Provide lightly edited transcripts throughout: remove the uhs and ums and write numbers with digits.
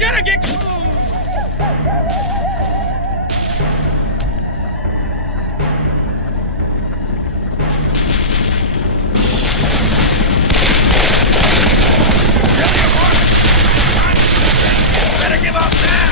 gotta get... Better give up now!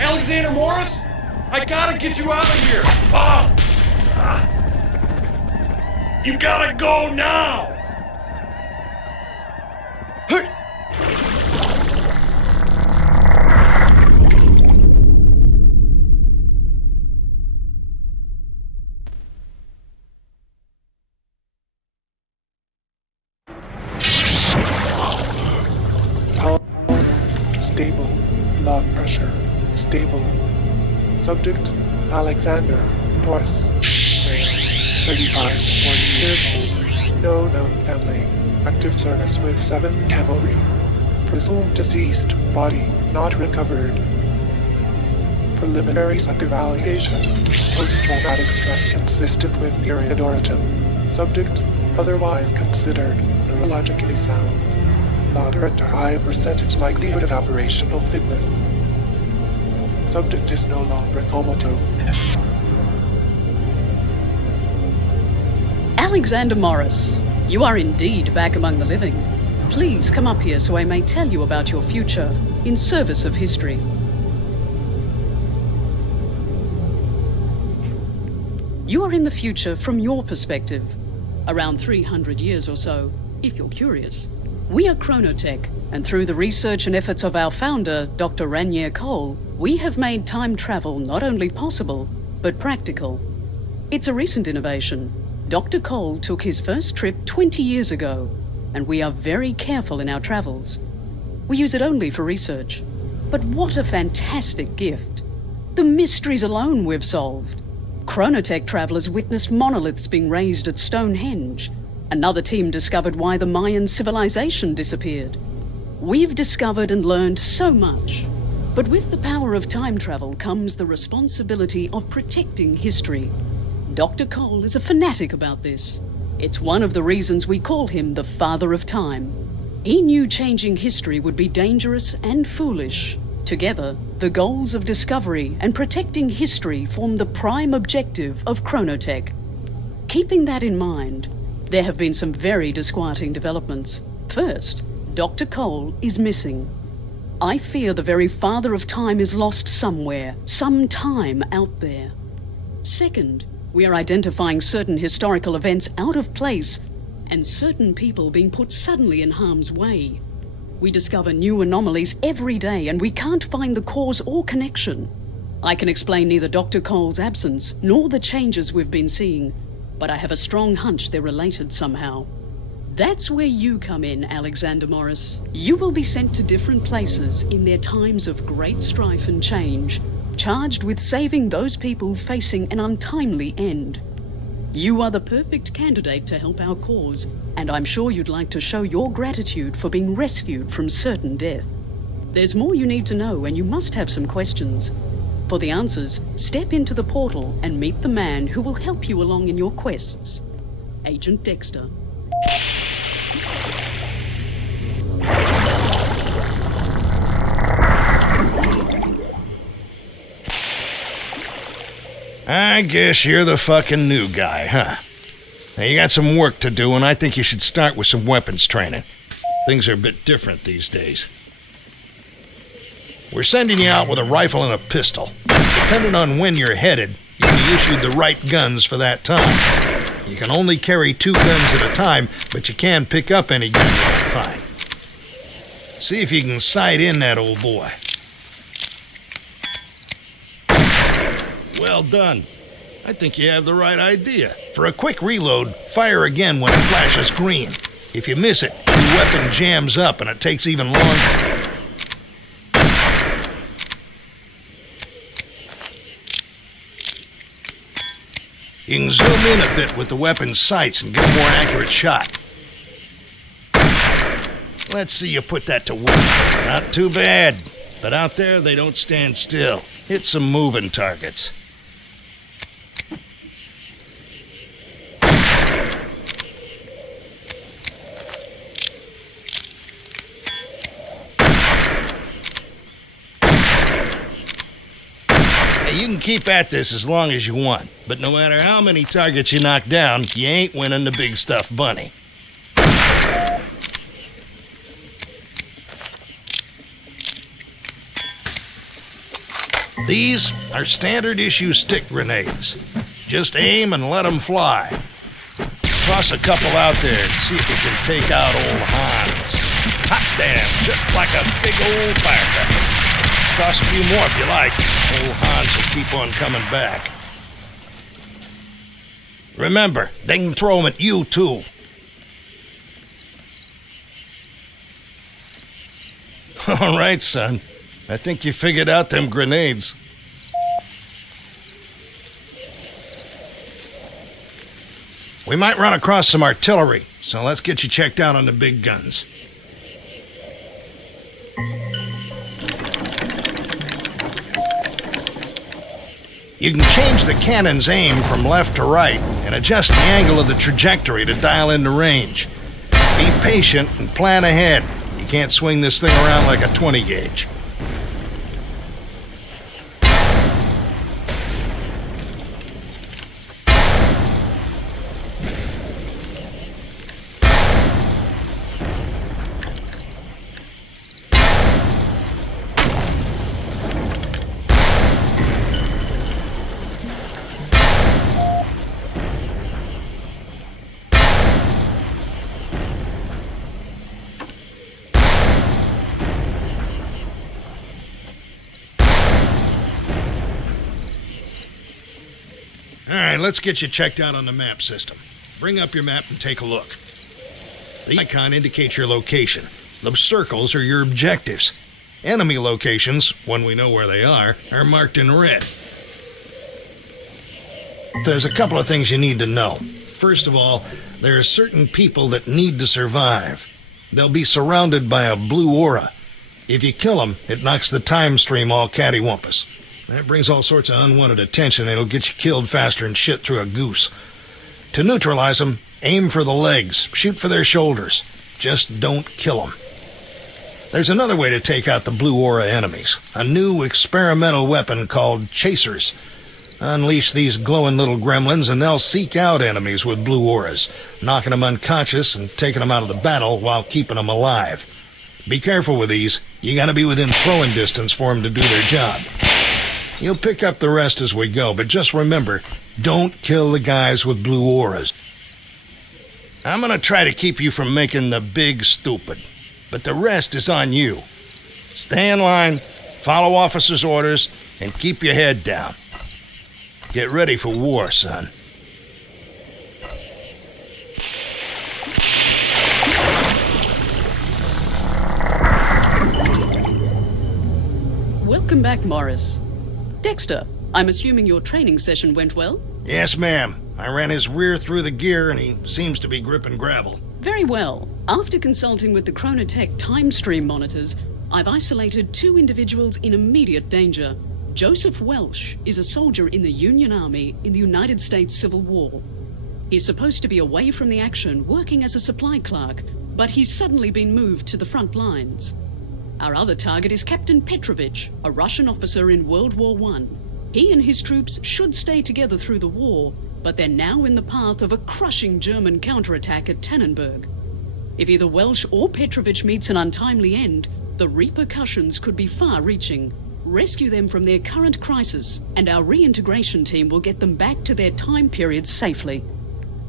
Alexander Morris? I gotta get you out of here! You gotta go now! Stable. Blood pressure. Stable. Subject, Alexander Morris. Male, 35, 1 years old. No known family. Active service with 7th Cavalry. Presumed deceased. Body not recovered. Preliminary evaluation. Post-traumatic stress consistent with period origin. Subject otherwise considered neurologically sound. Moderate to high percentage likelihood of operational fitness. Subject is no longer comatose. Alexander Morris, you are indeed back among the living. Please come up here so I may tell you about your future in service of history. You are in the future from your perspective, around 300 years or so, if you're curious. We are Chronotech, and through the research and efforts of our founder, Dr. Ranier Cole, we have made time travel not only possible, but practical. It's a recent innovation. Dr. Cole took his first trip 20 years ago, and we are very careful in our travels. We use it only for research. But what a fantastic gift. The mysteries alone we've solved. Chronotech travelers witnessed monoliths being raised at Stonehenge. Another team discovered why the Mayan civilization disappeared. We've discovered and learned so much. But with the power of time travel comes the responsibility of protecting history. Dr. Cole is a fanatic about this. It's one of the reasons we call him the Father of Time. He knew changing history would be dangerous and foolish. Together, the goals of discovery and protecting history form the prime objective of Chronotech. Keeping that in mind, there have been some very disquieting developments. First, Dr. Cole is missing. I fear the very Father of Time is lost somewhere, sometime out there. Second, we are identifying certain historical events out of place and certain people being put suddenly in harm's way. We discover new anomalies every day and we can't find the cause or connection. I can explain neither Dr. Cole's absence nor the changes we've been seeing, but I have a strong hunch they're related somehow. That's where you come in, Alexander Morris. You will be sent to different places in their times of great strife and change, charged with saving those people facing an untimely end. You are the perfect candidate to help our cause, and I'm sure you'd like to show your gratitude for being rescued from certain death. There's more you need to know, and you must have some questions. For the answers, step into the portal and meet the man who will help you along in your quests. Agent Dexter. I guess you're the fucking new guy, huh? Now, you got some work to do, and I think you should start with some weapons training. Things are a bit different these days. We're sending you out with a rifle and a pistol. Depending on when you're headed, you'll be issued the right guns for that time. You can only carry 2 guns at a time, but you can pick up any gun you might find. See if you can sight in that old boy. Well done. I think you have the right idea. For a quick reload, fire again when it flashes green. If you miss it, your weapon jams up and it takes even longer. You can zoom in a bit with the weapon's sights and get a more accurate shot. Let's see you put that to work. Not too bad, but out there they don't stand still. Hit some moving targets. You can keep at this as long as you want, but no matter how many targets you knock down, you ain't winning the big stuffed bunny. These are standard issue stick grenades. Just aim and let them fly. Toss a couple out there and see if you can take out old Hans. Hot damn, just like a big old firecracker. Toss a few more if you like. Old Hans will keep on coming back. Remember, they can throw them at you, too. All right, son. I think you figured out them grenades. We might run across some artillery, so let's get you checked out on the big guns. You can change the cannon's aim from left to right and adjust the angle of the trajectory to dial in the range. Be patient and plan ahead. You can't swing this thing around like a 20 gauge. All right, let's get you checked out on the map system. Bring up your map and take a look. The icon indicates your location. Those circles are your objectives. Enemy locations, when we know where they are marked in red. There's a couple of things you need to know. First of all, there are certain people that need to survive. They'll be surrounded by a blue aura. If you kill them, it knocks the time stream all cattywampus. That brings all sorts of unwanted attention and it'll get you killed faster than shit through a goose. To neutralize them, aim for the legs, shoot for their shoulders. Just don't kill them. There's another way to take out the blue aura enemies. A new experimental weapon called chasers. Unleash these glowing little gremlins and they'll seek out enemies with blue auras, knocking them unconscious and taking them out of the battle while keeping them alive. Be careful with these. You gotta be within throwing distance for them to do their job. You'll pick up the rest as we go, but just remember, Don't kill the guys with blue auras. I'm gonna try to keep you from making the big stupid, but the rest is on you. Stay in line, follow officers' orders, and keep your head down. Get ready for war, son. Welcome back, Morris. Dexter, I'm assuming your training session went well? Yes, ma'am. I ran his rear through the gear and he seems to be gripping gravel. Very well. After consulting with the Chronotech time stream monitors, I've isolated 2 individuals in immediate danger. Joseph Welsh is a soldier in the Union Army in the United States Civil War. He's supposed to be away from the action, working as a supply clerk, but he's suddenly been moved to the front lines. Our other target is Captain Petrovich, a Russian officer in World War I. He and his troops should stay together through the war, but they're now in the path of a crushing German counterattack at Tannenberg. If either Welsh or Petrovich meets an untimely end, the repercussions could be far-reaching. Rescue them from their current crisis, and our reintegration team will get them back to their time period safely.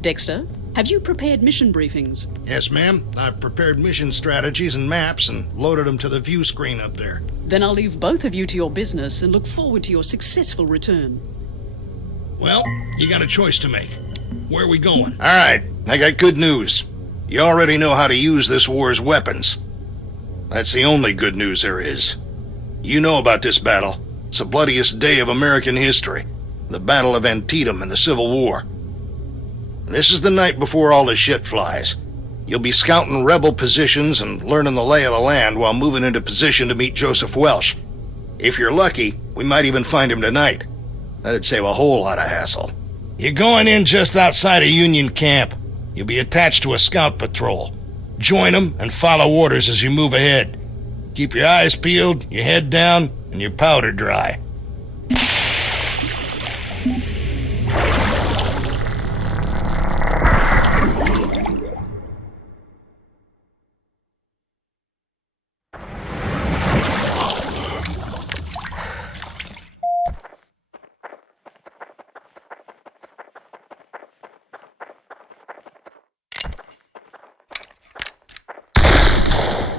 Dexter, have you prepared mission briefings? Yes, ma'am. I've prepared mission strategies and maps and loaded them to the view screen up there. Then I'll leave both of you to your business and look forward to your successful return. Well, you got a choice to make. Where are we going? All right, I got good news. You already know how to use this war's weapons. That's the only good news there is. You know about this battle. It's the bloodiest day of American history. The Battle of Antietam in the Civil War. This is the night before all the shit flies. You'll be scouting rebel positions and learning the lay of the land while moving into position to meet Joseph Welsh. If you're lucky, we might even find him tonight. That'd save a whole lot of hassle. You're going in just outside of Union Camp. You'll be attached to a scout patrol. Join them and follow orders as you move ahead. Keep your eyes peeled, your head down, and your powder dry.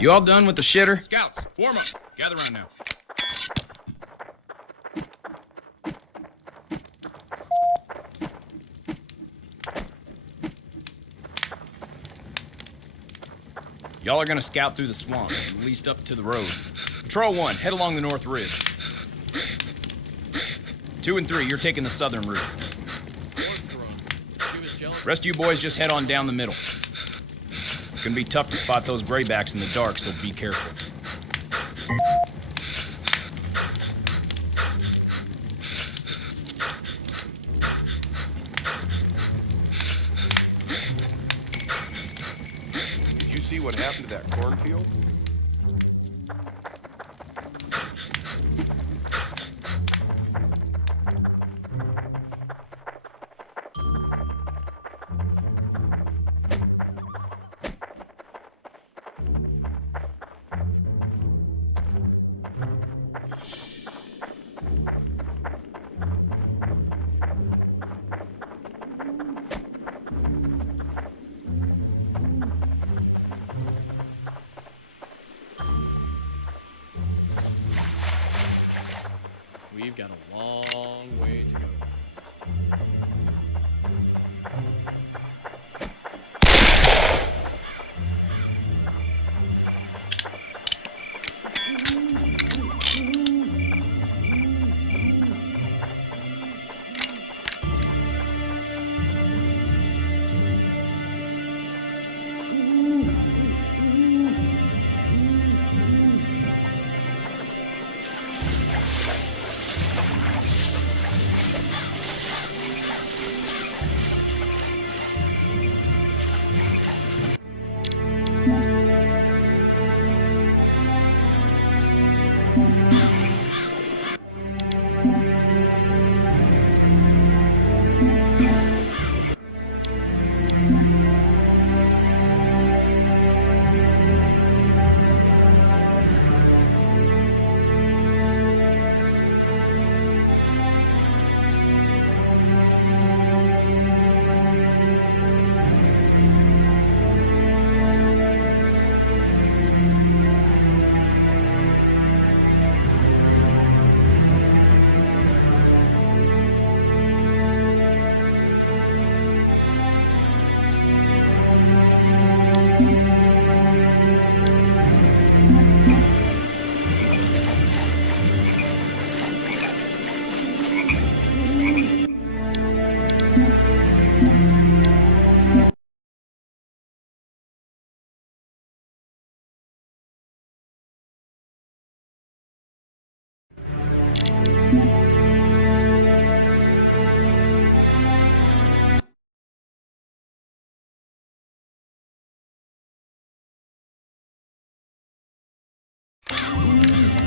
You all done with the shitter? Scouts, form up. Gather around now. Y'all are gonna scout through the swamp, at least up to the road. Patrol 1, head along the North Ridge. 2 and 3, you're taking the southern route. Rest of you boys just head on down the middle. It's gonna be tough to spot those graybacks in the dark, so be careful. Did you see what happened to that cornfield? We've got a long way to go. We've got a long way to go.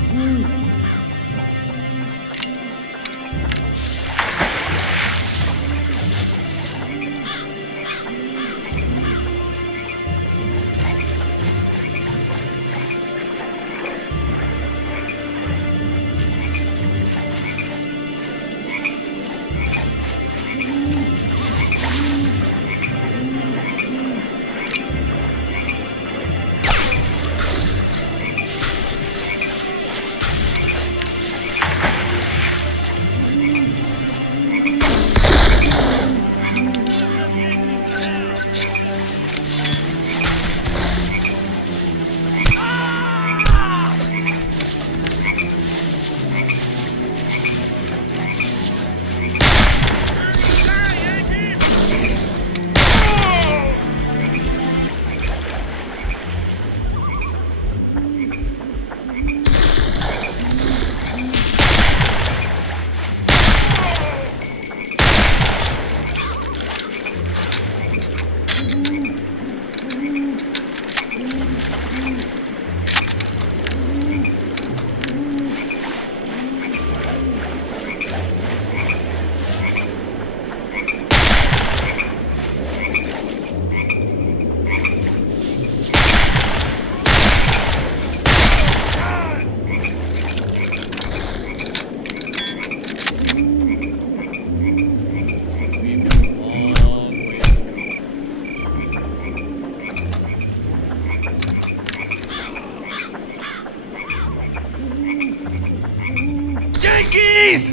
Yankees!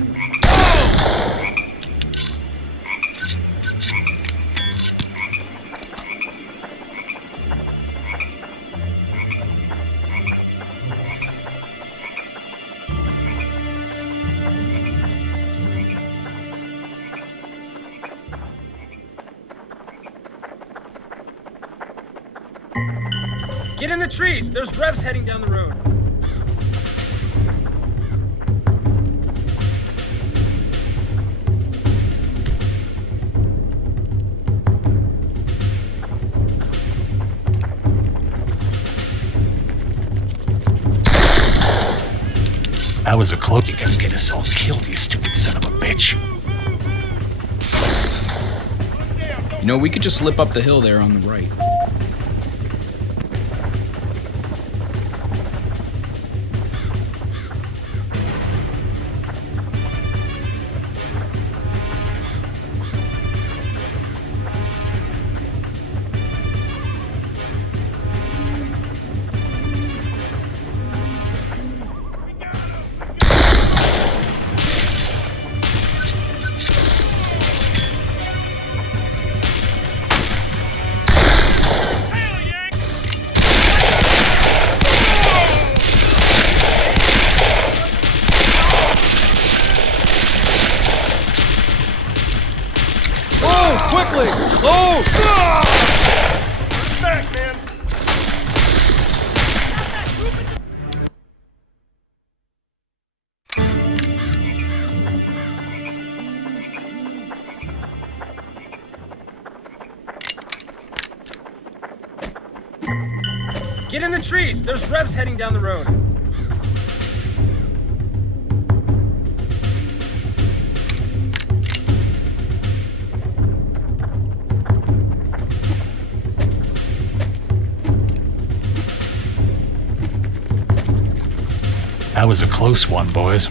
Get in the trees! There's Revs heading down the road. That was a close. You're gonna get us all killed, you stupid son of a bitch. You know, we could just slip up the hill there on the right. Quickly! Oh! Back, man! Get in the trees! There's Revs heading down the road. That was a close one, boys.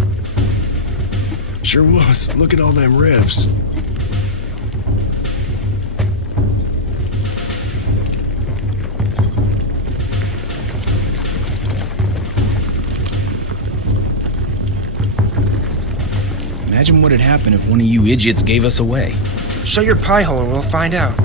Sure was. Look at all them revs. Imagine what'd happen if one of you idiots gave us away. Show your pie hole and we'll find out.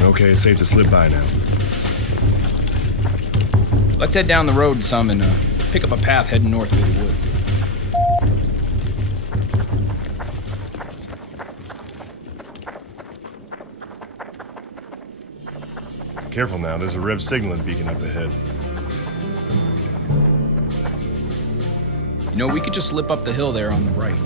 Okay, it's safe to slip by now. Let's head down the road some and pick up a path heading north through the woods. Careful now, there's a Rev signaling beacon up ahead. You know, we could just slip up the hill there on the right.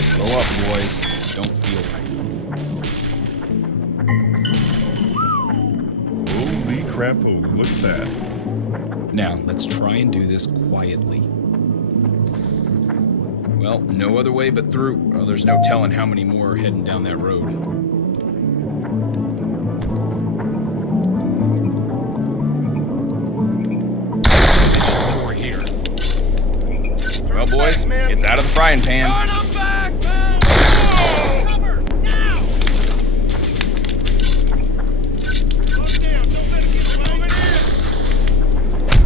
Slow up, boys. This don't feel right. Holy crap, oh, look at that. Now, let's try and do this quietly. Well, no other way but through. Well, there's no telling how many more are heading down that road. We're here. Well, boys, it's out of the frying pan. Turn 'em back, man! Cover! Now! Slow down, don't let him get moving in!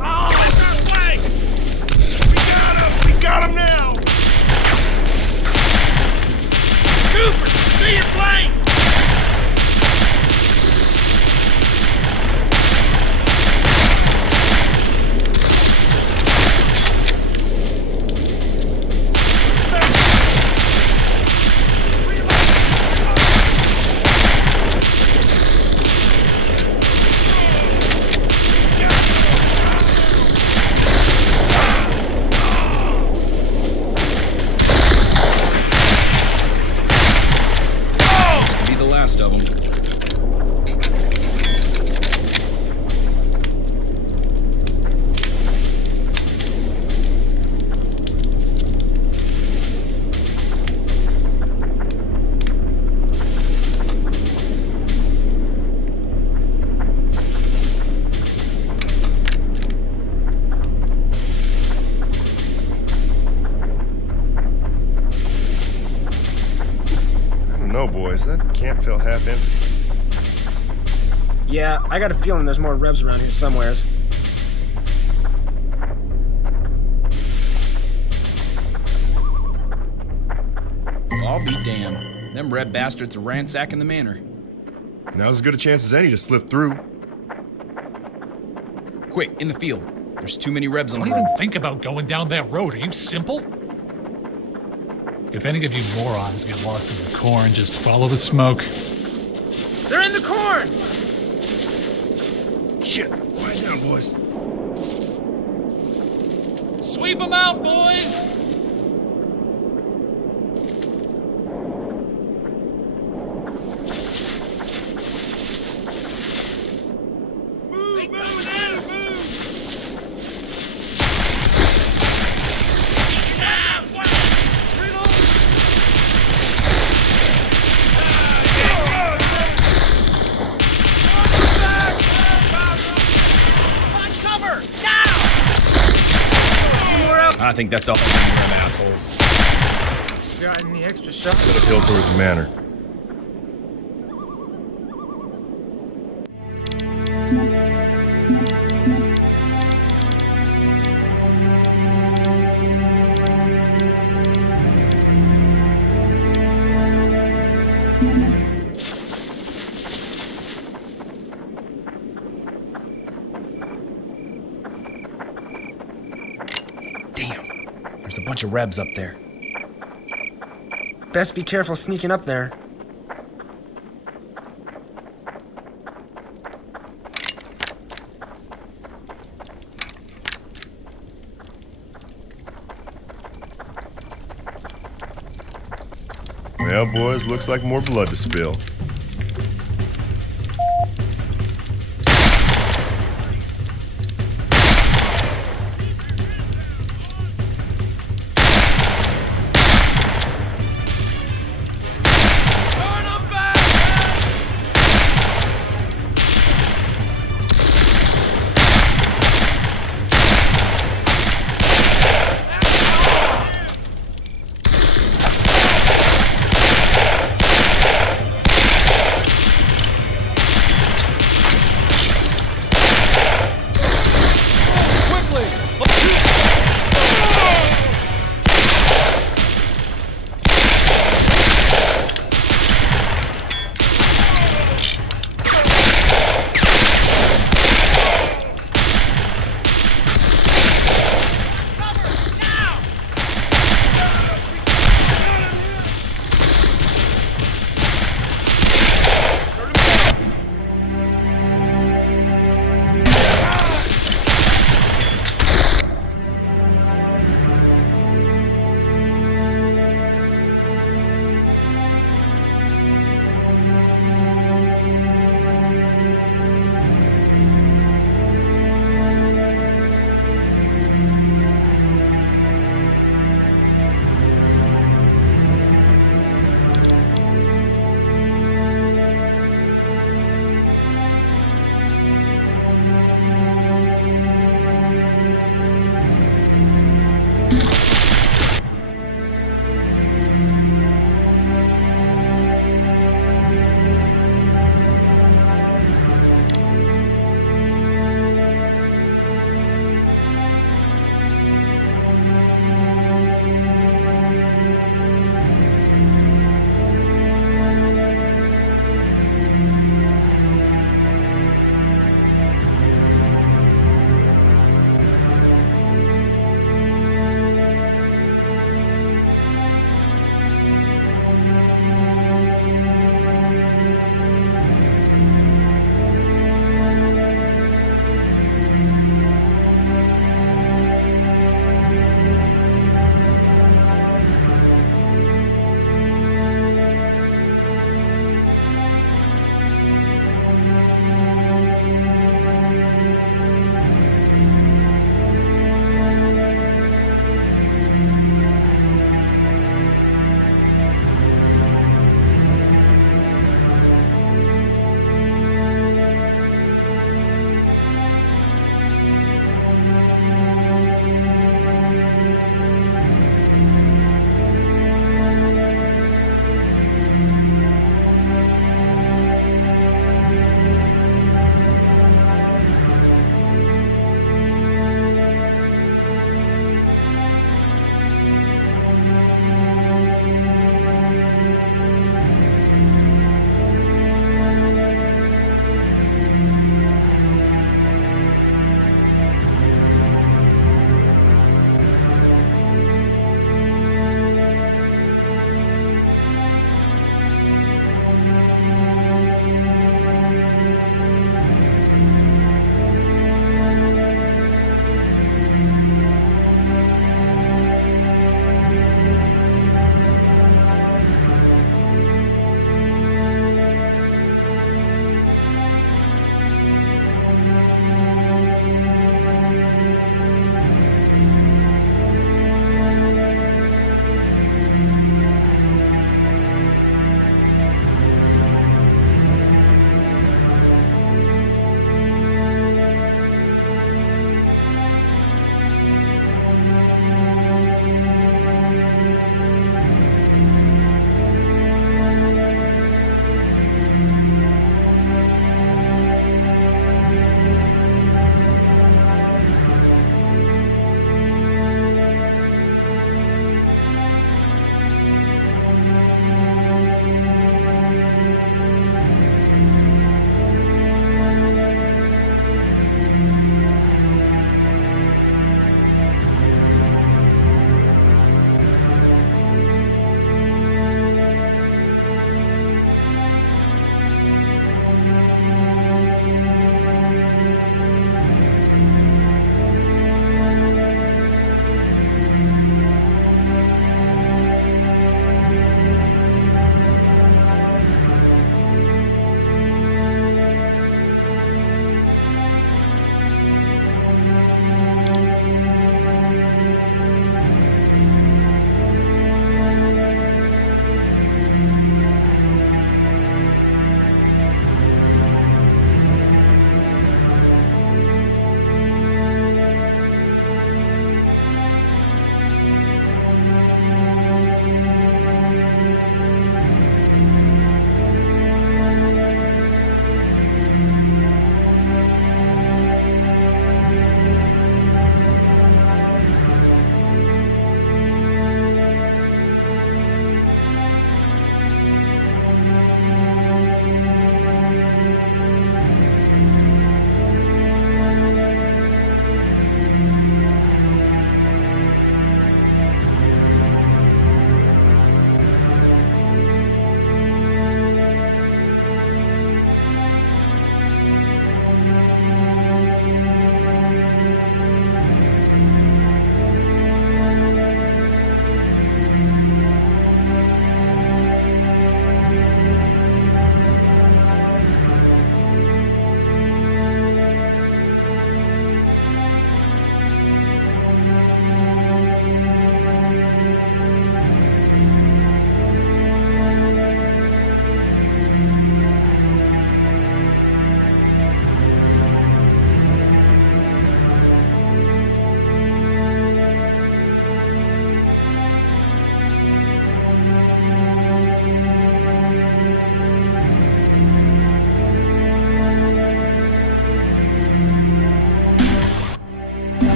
Oh, that's our flank! We got him now! Cooper, see your flank! Of them. No, boys, that camp felt half empty. Yeah, I got a feeling there's more Revs around here somewheres. I'll be damned. Them red bastards are ransacking the manor. Now's as good a chance as any to slip through. Quick, in the field. There's too many Revs on the Don't road. even think about going down that road. Are you simple? If any of you morons get lost in the corn, just follow the smoke. They're in the corn! Shit, quiet down, boys. Sweep them out, boys! Move, move, move! I think that's all of them assholes. Got any extra shots? Set uphill towards the manor. There's a bunch of Rebs up there. Best be careful sneaking up there. Well, boys, looks like more blood to spill.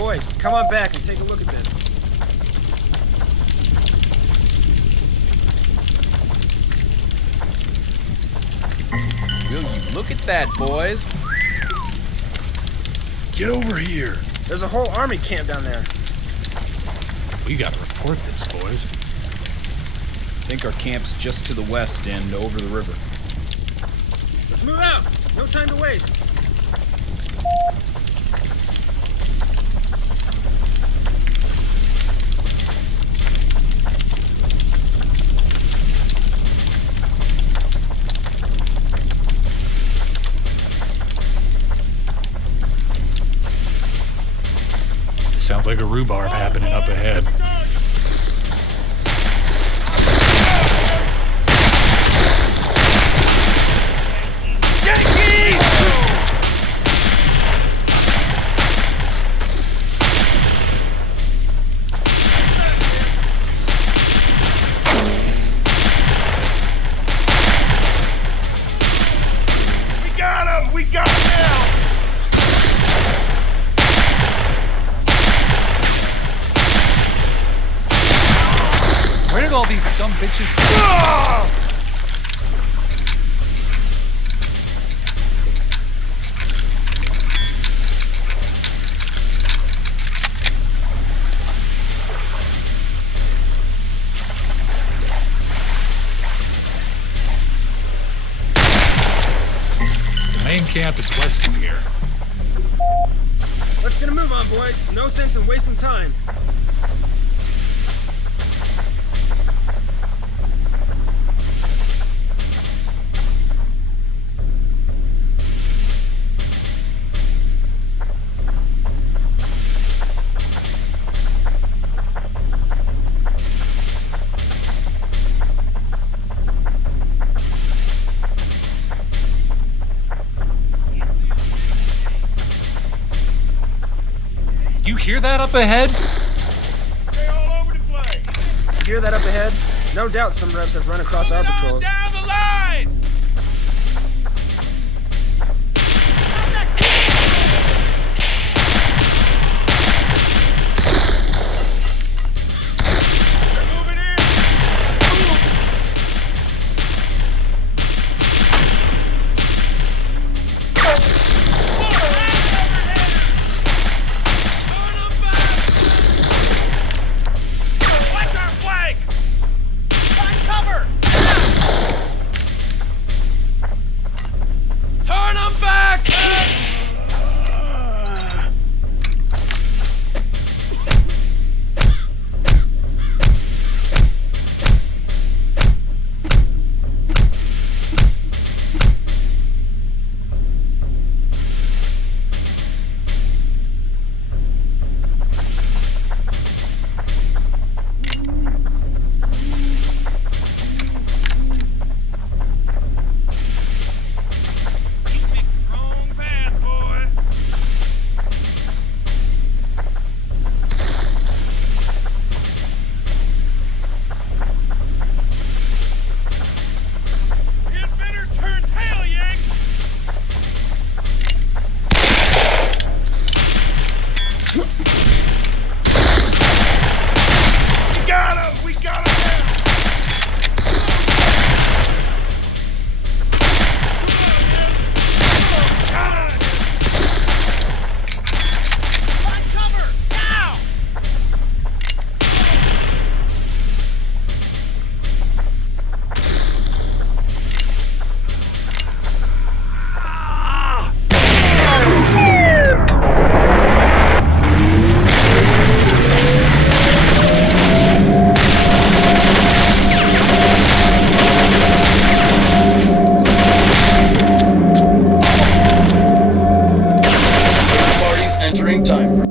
Boys, come on back and take a look at this. Will you look at that, boys? Get over here. There's a whole army camp down there. We gotta report this, boys. I think our camp's just to the west and over the river. Let's move out. No time to waste. Sounds like a rhubarb happening up ahead. We got him! We got him now! Where did all these some bitches The main camp is west of here. Let's get a move on, boys. No sense in wasting time. You hear that up ahead? Stay all over the place! You hear that up ahead? No doubt some revs have run across our patrols. Down the line! They're moving in! Watch our flank! Find cover! Turn them back! You picked the wrong path, boy. It better turn tail, Yank! We got him! We got him now! Find cover! Now! Parties entering time.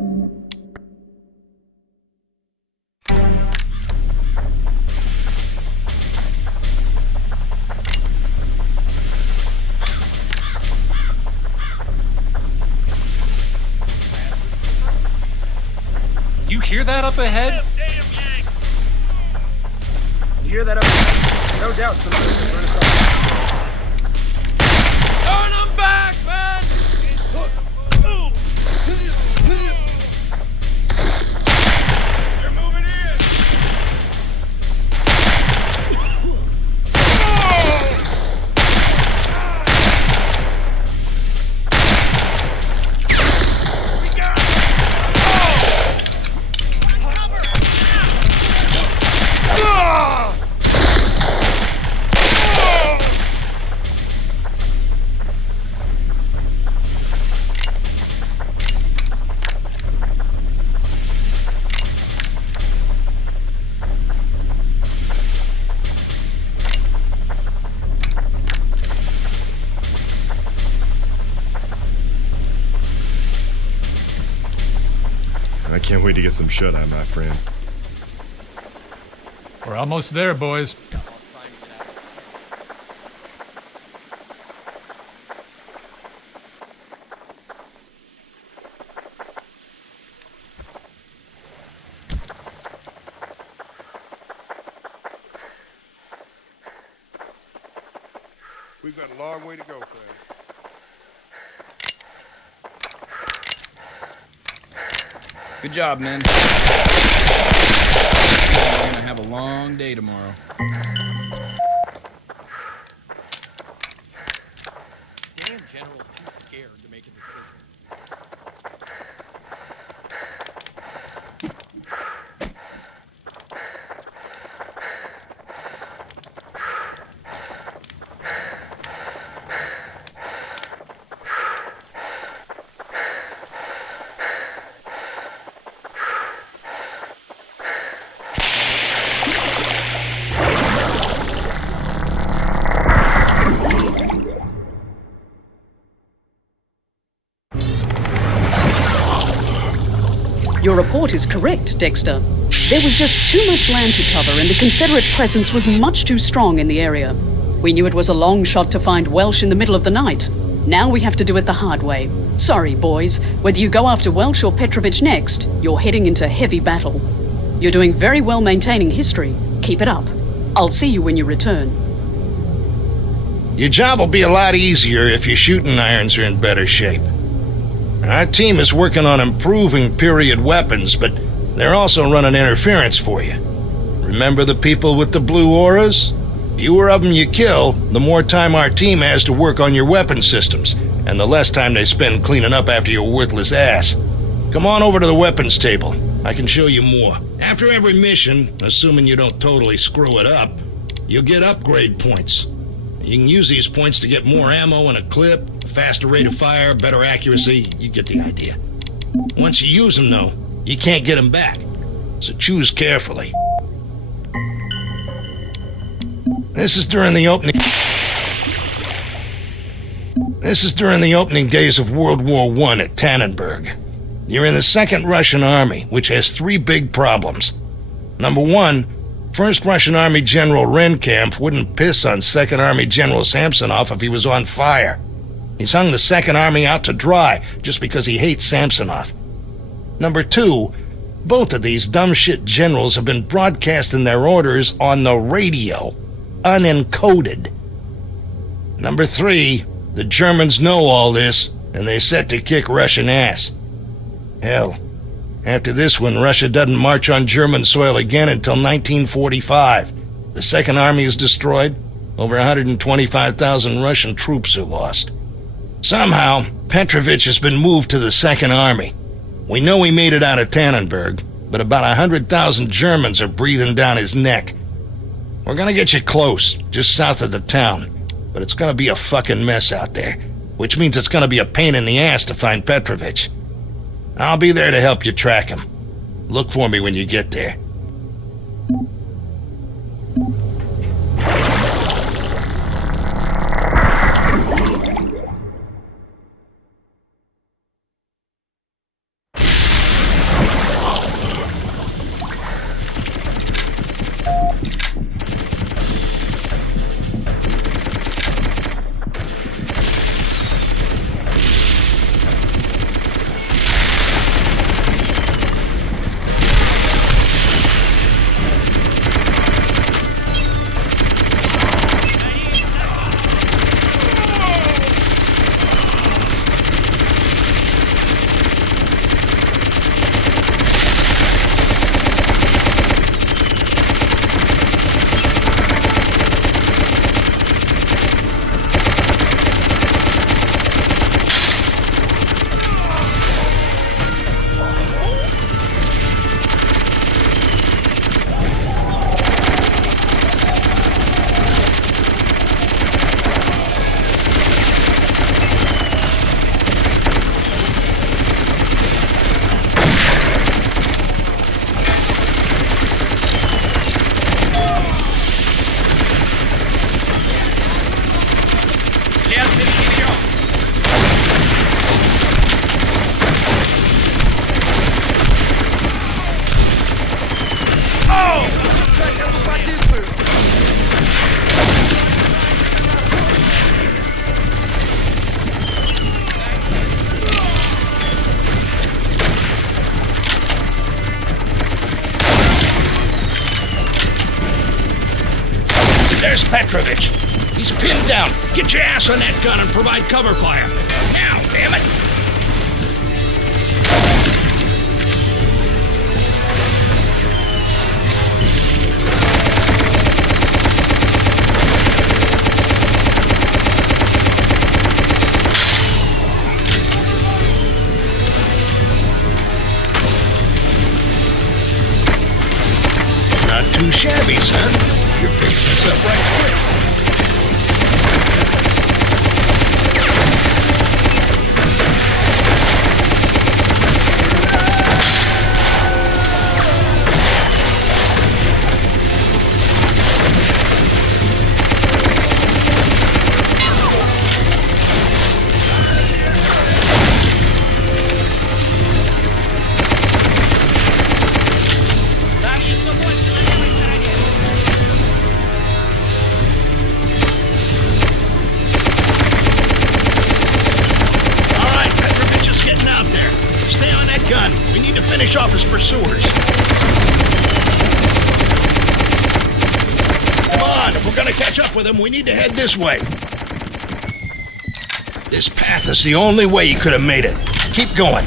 You hear that up ahead? Damn Yanks! You hear that up ahead? No doubt some revs have run across. Turn them back, man! I can't wait to get some shut-eye, my friend. We're almost there, boys. We've got a long way to go, friends. Good job, men. We're gonna have a long day tomorrow. Damn general's too scared to make a decision. Your report is correct, Dexter. There was just too much land to cover, and the Confederate presence was much too strong in the area. We knew it was a long shot to find Welsh in the middle of the night. Now we have to do it the hard way. Sorry, boys. Whether you go after Welsh or Petrovich next, you're heading into heavy battle. You're doing very well maintaining history. Keep it up. I'll see you when you return. Your job will be a lot easier if your shooting irons are in better shape. Our team is working on improving period weapons, but they're also running interference for you. Remember the people with the blue auras? Fewer of them you kill, the more time our team has to work on your weapon systems, and the less time they spend cleaning up after your worthless ass. Come on over to the weapons table. I can show you more. After every mission, assuming you don't totally screw it up, you'll get upgrade points. You can use these points to get more ammo and a clip, a faster rate of fire, better accuracy. You get the idea. Once you use them, though, you can't get them back. So choose carefully. This is during the opening days of World War I at Tannenberg. You're in the 2nd Russian Army, which has 3 big problems. Number 1, 1st Russian Army General Renkamp wouldn't piss on 2nd Army General Samsonov if he was on fire. He's hung the 2nd Army out to dry just because he hates Samsonov. Number 2, both of these dumb shit generals have been broadcasting their orders on the radio, unencoded. Number 3, the Germans know all this, and they're set to kick Russian ass. Hell, after this one, Russia doesn't march on German soil again until 1945. The 2nd Army is destroyed. Over 125,000 Russian troops are lost. Somehow, Petrovich has been moved to the 2nd Army. We know he made it out of Tannenberg, but about 100,000 Germans are breathing down his neck. We're gonna get you close, just south of the town, but it's gonna be a fucking mess out there, which means it's gonna be a pain in the ass to find Petrovich. I'll be there to help you track him. Look for me when you get there. Petrovich. He's pinned down. Get your ass on that gun and provide cover fire. Now, damn it! Not too shabby, son. You're fixing this up right quick. Finish off his pursuers. Come on, if we're gonna catch up with him, we need to head this way. This path is the only way he could have made it. Keep going.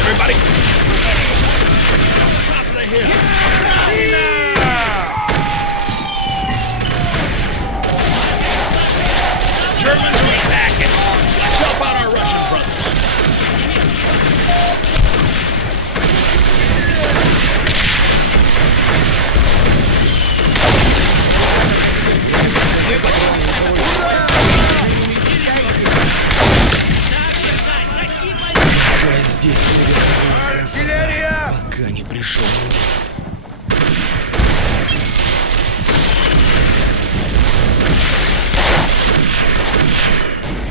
Everybody, top of the hill. Germans are attacking. Let's help out our Russian brothers. Пока не пришел отец.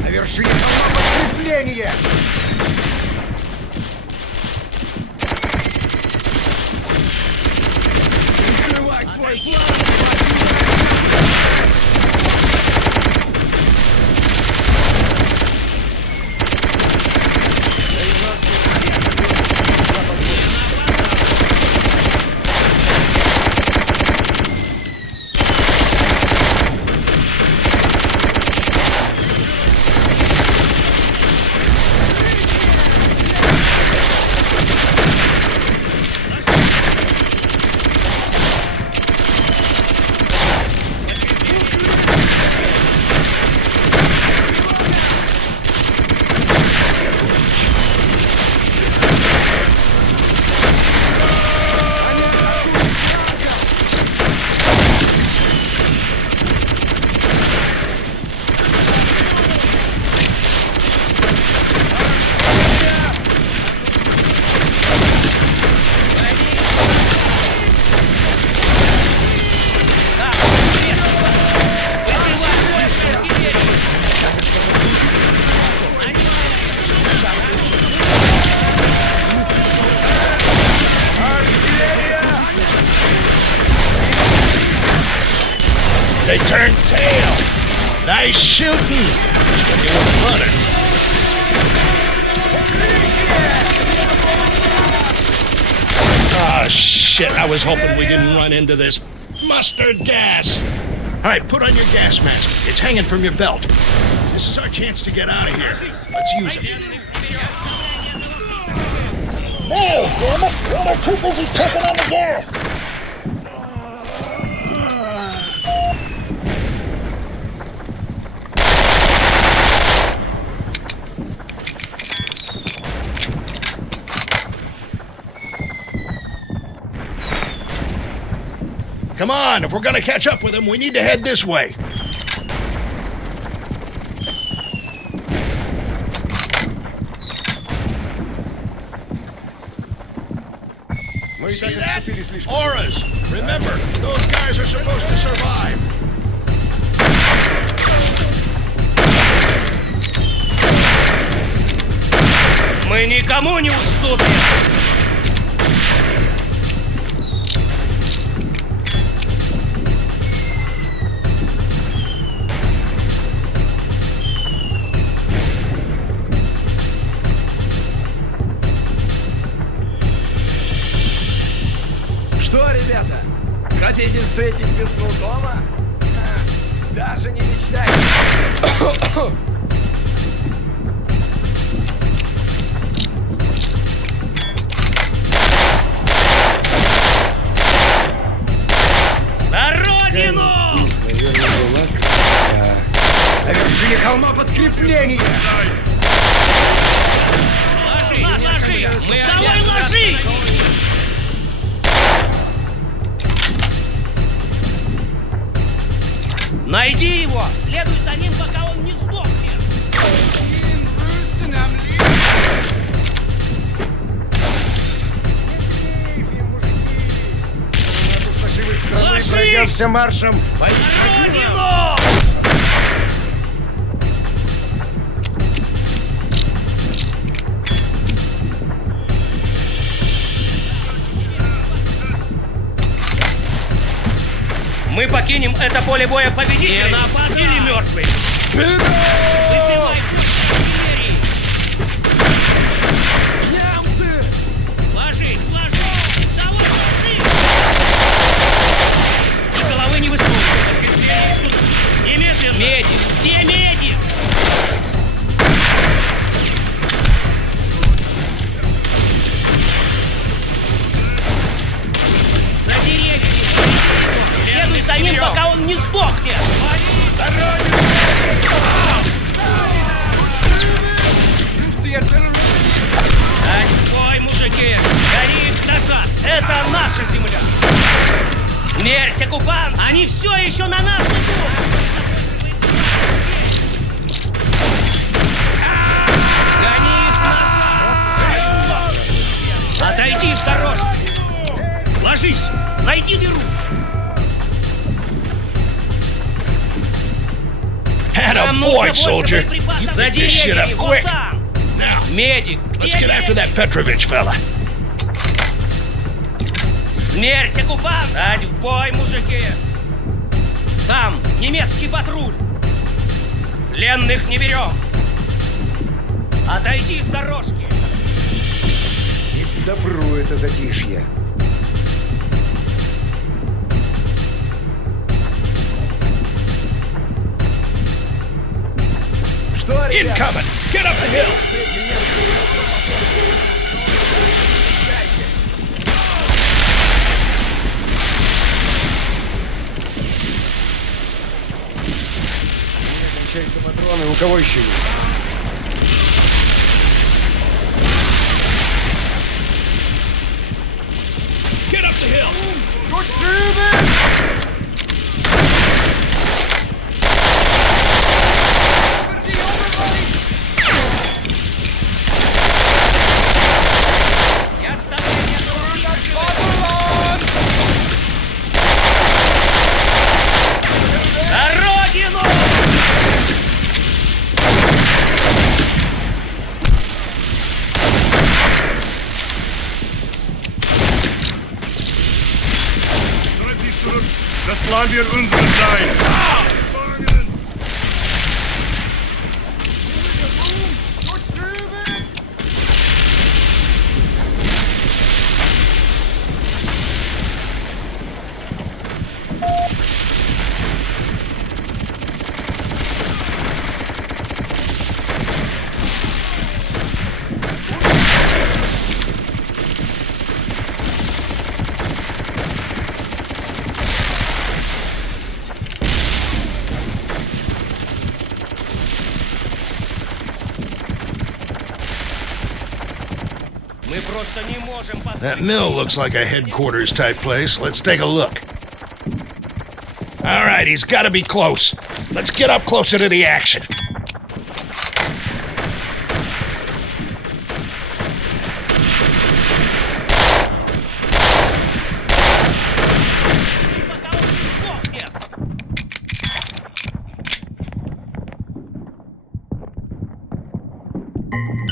На вершине холма подкрепление! Прикрывать свой фланг! They turned tail. Nice shooting. You were running. Oh, shit. I was hoping we didn't run into this mustard gas. All right, put on your gas mask. It's hanging from your belt. This is our chance to get out of here. Let's use it. Hey, damn it! Well, they're too busy taking on the gas. Come on, if we're gonna catch up with them, we need to head this way. See that? Auras! Remember, those guys are supposed to survive. Мы никому не уступим! Что, ребята, хотите встретить весну дома? Ха, даже не мечтайте. За родину! На вершине холма подкрепление! Ложись! Ложись! Давай ложись! Найди его! Следуй за ним, пока он не сдохнет! Ложись! Пройдемся маршем! За родину! Мы покинем это поле боя победителей или мертвый. Высылай артиллерии. Немцы! Ложись, ложись! Давай, ложись! И головы не высовывай. Немедленно! Медик! Где медик? За деревьями! Следуй за ним, пока он не сдохнет! Отбой, мужики! Гони их назад! Это наша земля! Смерть, оккупант! Они все еще на нас идут! Гони их назад! Отойди в дорожку! Ложись! Найди дыру! Attaboy, soldier! You За picked this shit up деревьями, вот quick! там! Now, Медик! let's get after that Petrovich fella. Смерть, оккупант! Дать в бой, мужики! Там немецкий патруль! Пленных не берем! Отойди с дорожки! И к добру это затишье. Incoming! Get up the hill! Кончаются патроны, у кого еще есть? Get up the hill! Das Land wird unser sein. Мы просто не можем That mill looks like a headquarters type place. Let's take a look. All right, he's got to be close. Let's get up closer to the action.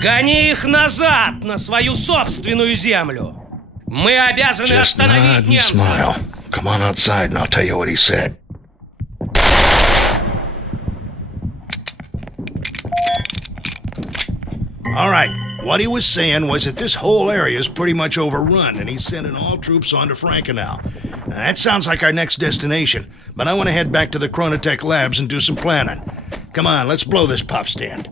Гони их назад, на свою собственную землю. Мы обязаны Just nod остановить and немцев. smile. Come on outside and I'll tell you what he said. All right, what he was saying was that this whole area is pretty much overrun, and he's sending all troops on to Frankenau. Now, that sounds like our next destination, but I want to head back to the Chronotech labs and do some planning. Come on, let's blow this pop stand.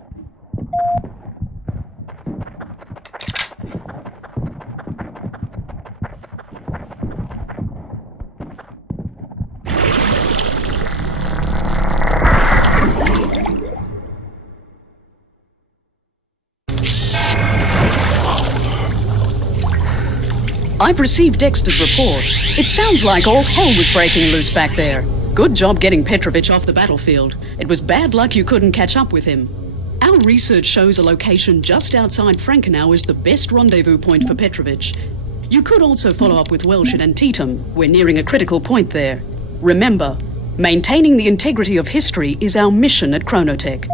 I've received Dexter's report. It sounds like all hell was breaking loose back there. Good job getting Petrovich off the battlefield. It was bad luck you couldn't catch up with him. Our research shows a location just outside Frankenau is the best rendezvous point for Petrovich. You could also follow up with Welsh and Antietam. We're nearing a critical point there. Remember, maintaining the integrity of history is our mission at Chronotech.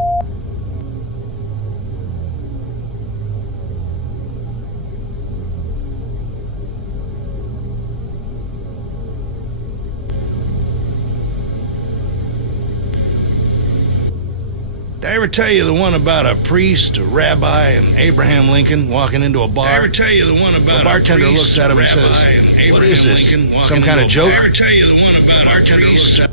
Did I ever tell you the one about a priest, a rabbi, and Abraham Lincoln walking into a bar? Did I ever tell you the one about The bartender a priest, looks at him and rabbi, says, and Abraham "What is this? Lincoln walking Some kind of into a joke?" bar? Did I ever tell you the one about The bartender a priest, looks at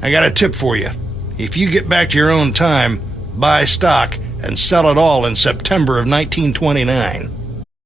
I got a tip for you. If you get back to your own time, buy stock and sell it all in September of 1929.